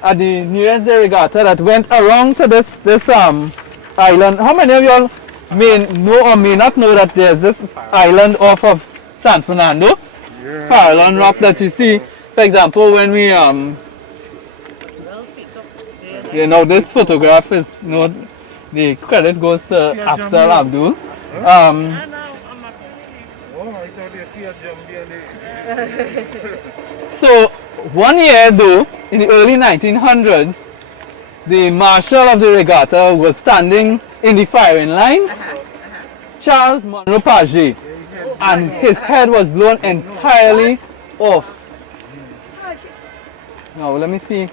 At the New Year's Day regatta that went around to this island. How many of you all may know or may not know that there's this island off of San Fernando? Farallon Rock that you see. For example, when we you know, this photograph is, you know, the credit goes to Afzal Abdul. So 1 year though, in the early 1900s, the marshal of the regatta was standing in the firing line, Charles Monroe Paget, and his head was blown entirely off. Now let me see.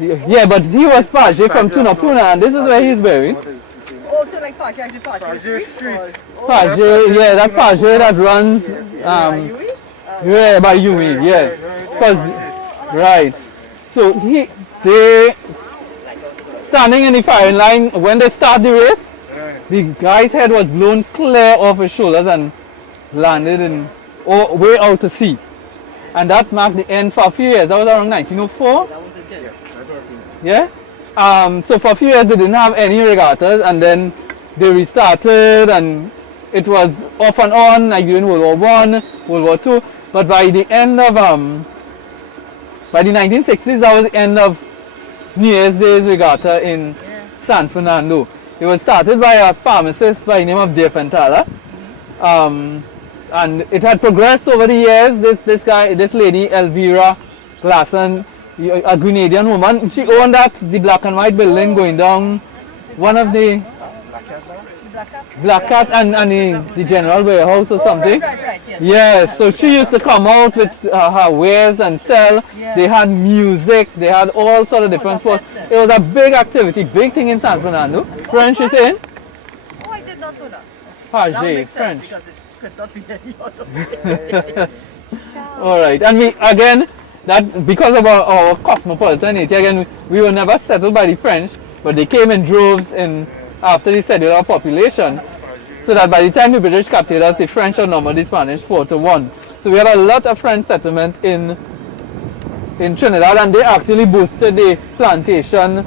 Yeah, but he was Paget from Tunapuna, and this is where he's buried. Also like Paget Street. Paget, yeah, that Paget that runs yeah, by UWI, yeah. Because right. So they standing in the firing line when they start the race, the guy's head was blown clear off his shoulders and landed in way out to sea. And that marked the end for a few years. That was around 1904. Yeah? So for a few years they didn't have any regattas, and then they restarted, and it was off and on, like during World War I, World War II. But by the end of by the 1960s, that was the end of New Year's Day's regatta in San Fernando. It was started by a pharmacist by the name of De Fentala. And it had progressed over the years. This lady, Elvira Glasson, a Grenadian woman, she owned the black and white building going down one of the Black Cat and the General Warehouse or something. Right, yes. Yes, so she used to come out with her wares and sell. Yeah. They had music, they had all sort of different sports. It was a big activity, big thing in San Fernando. French is in? Oh, I did not know that. That Paget, makes sense French. because it could not be any other way. All right, and we again that because of our cosmopolitan nature, again we were never settled by the French, but they came in droves in after they settled our population. So that by the time the British captured us, the French outnumbered the Spanish 4-1. So we had a lot of French settlement in Trinidad, and they actually boosted the plantation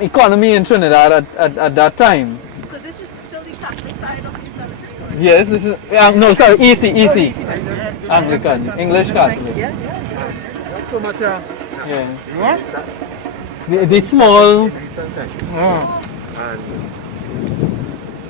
economy in Trinidad at that time. So this is still the Catholic side of the cemetery? Yes, this is no, sorry, EC, Anglican, English Catholic. Yeah. Not so much. Yeah, You want? the small. And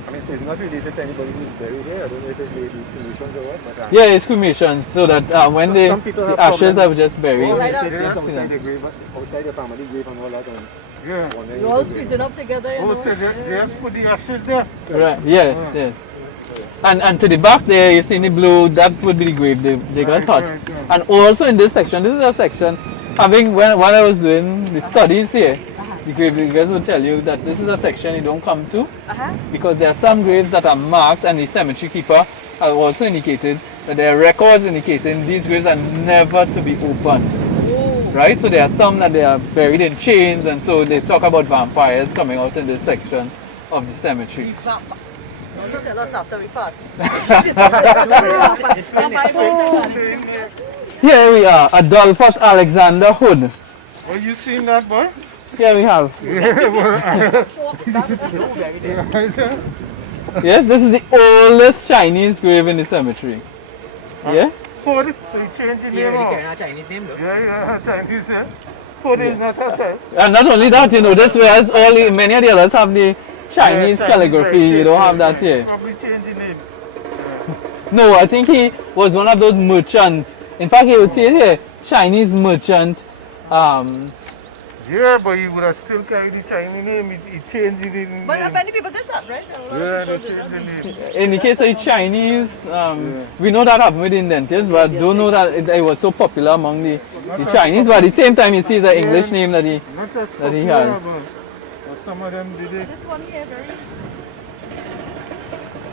I mean, so it's not related to anybody who's buried here. I don't know if it's maybe cremations or what, but Yeah, it's cremations, so that when the ashes are just buried. they didn't have outside the grave, outside the family grave and all that. And Yeah. You all squeeze it up together, you Oh, know? so they just put the ashes there? Right. Yes. And to the back there, you see the blue. That would be the grave they got hot. Right. And also in this section, this is a section having when I was doing the studies here, the grave diggers will tell you that this is a section you don't come to because there are some graves that are marked, and the cemetery keeper has also indicated that there are records indicating these graves are never to be opened. Right? So there are some that they are buried in chains, and so they talk about vampires coming out in this section of the cemetery. Don't tell us after we pass. Here we are, Adolphus Alexander Hood. Well, you seen that, boy? Here we have. Yeah, well, Yes, this is the oldest Chinese grave in the cemetery. Yeah? Hood, so you change the name out. Yeah, Chinese name though. Yeah, Chinese name. Hood is not a type. And not only that, this whereas many of the others have the Chinese calligraphy, you don't have that here. Probably change the name. No, I think he was one of those merchants. In fact, he would say it here, Chinese merchant. Yeah, but he would have still carried the Chinese name. He changed it in But name. many people did that, right? Yeah, they changed the name. In the case of the Chinese, we know that happened with the indentures, but don't know that it was so popular among the Chinese. But at the same time, you see the English name that he Not as that he popular, has. but some of them did it. This one here, very.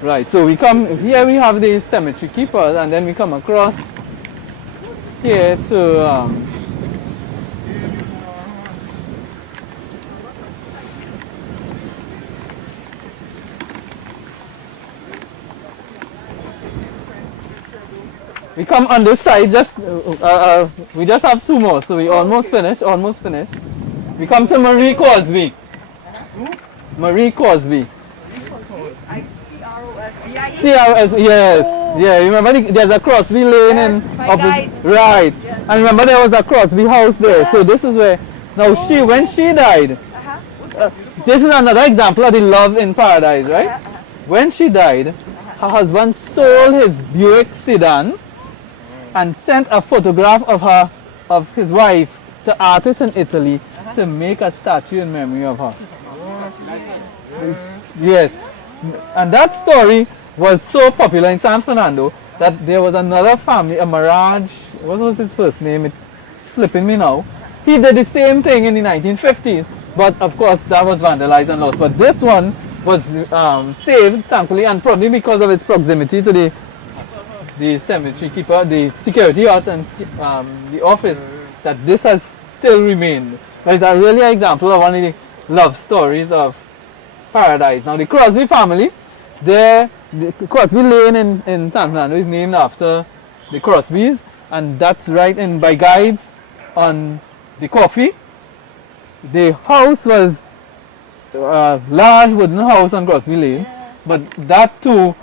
Right, so we come here, we have the cemetery keepers, and then we come across here to we come on this side. We just have two more, so we almost finished. We come to Marie Cosby. Marie Cosby. CRS, yes. Yeah, remember there's a Crosby Lane in opposite. Right. And remember there was a Crosby house there. So this is where, now when she died, this is another example of the love in paradise, right? When she died, her husband sold his Buick sedan and sent a photograph of his wife to artists in Italy to make a statue in memory of her. Yes. And that story was so popular in San Fernando that there was another family, a Mirage, what was his first name? It's slipping me now. He did the same thing in the 1950s, but of course that was vandalized and lost. But this one was saved, thankfully, and probably because of its proximity to the cemetery keeper, the security hut, and the office, that this has still remained. But it's a really an example of one of the love stories of paradise. Now the Crosby family, the Crosby Lane in San Fernando is named after the Crosbys, and that's right in by guides on the coffee. The house was a large wooden house on Crosby Lane, but that too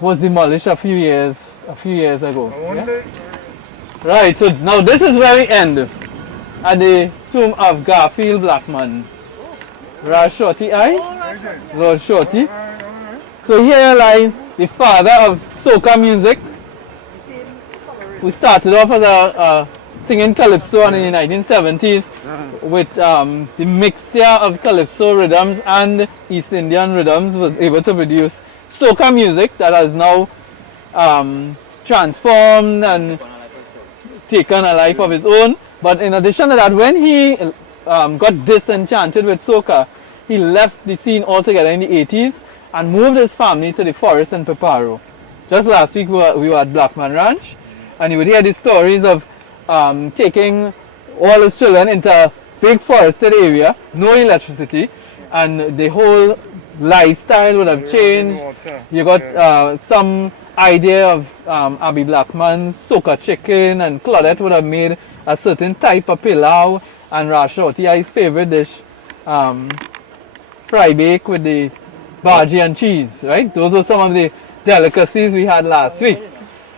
was demolished a few years ago. Yeah? Right, so now this is where we end at the tomb of Garfield Blackman. Raj Shorty, Lord Shorty. So here lies the father of soca music, who started off as a singing calypso in the 1970s with the mixture of calypso rhythms and East Indian rhythms, was able to produce soca music that has now transformed and taken a life of his own. But in addition to that, when he got disenchanted with soca, he left the scene altogether in the 80s and moved his family to the forest in Peparo. Just last week we were at Blackman Ranch, and you would hear the stories of taking all his children into a big forested area, no electricity, and the whole lifestyle would have changed. You got some idea of Abby Blackman's soca chicken, and Claudette would have made a certain type of pilau, and Rashorti's favorite dish, fry bake with the bhaji and cheese, right? Those were some of the delicacies we had last week.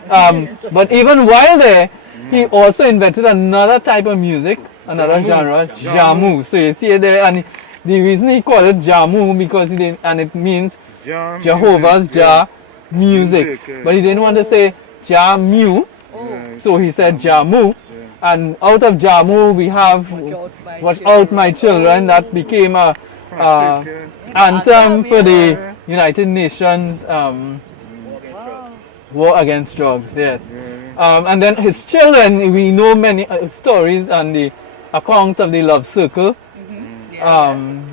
But even while there, he also invented another type of music, another genre, jamu. So you see it there, and the reason he called it jamu because it means Jehovah's Jah music. But he didn't want to say jamu, so he said jamu. And out of jamu we have Watch Out My Children, that became a anthem for the United Nations war against drugs, yes. And then his children, we know many stories and the accounts of the love circle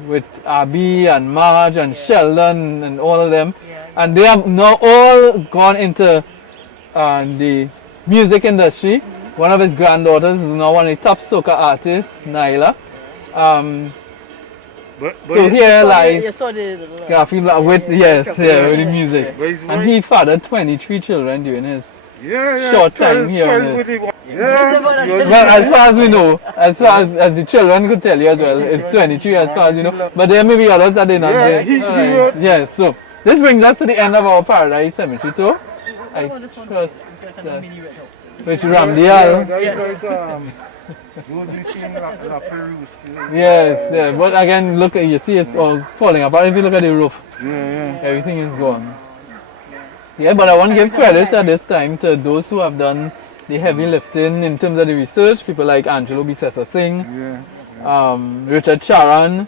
with Abby and Marge and Sheldon and all of them. And they have now all gone into the music industry. One of his granddaughters is now one of the top soca artists, Nyla. So here lies Gaffy Black with with the music. And he fathered 23 children during his short time here on Earth. Well, as far as we know, as far as the children could tell you as well, it's 23 as far as you know. But there may be others that they not there. Yes, so this brings us to the end of our Paradise Cemetery tour. I trust that, which Ramdial. Yes, but again, look, you see it's all falling apart. If you look at the roof, everything is gone. Yeah, but I want to give credit at this time to those who have done the heavy lifting in terms of the research. People like Angelo Bisesa Singh, Richard Charan,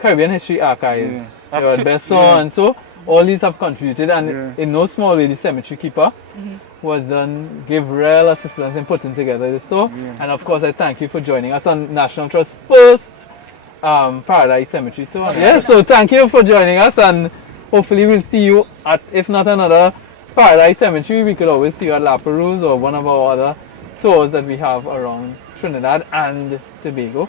Caribbean History Archives, Gerard Besson, and so all these have contributed, and in no small way the cemetery keeper was done, give real assistance in putting together this tour. And of course I thank you for joining us on National Trust's first Paradise Cemetery tour. So thank you for joining us, and hopefully we'll see you at, if not another Paradise Cemetery, we could always see you at La Perouse or one of our other tours that we have around Trinidad and Tobago.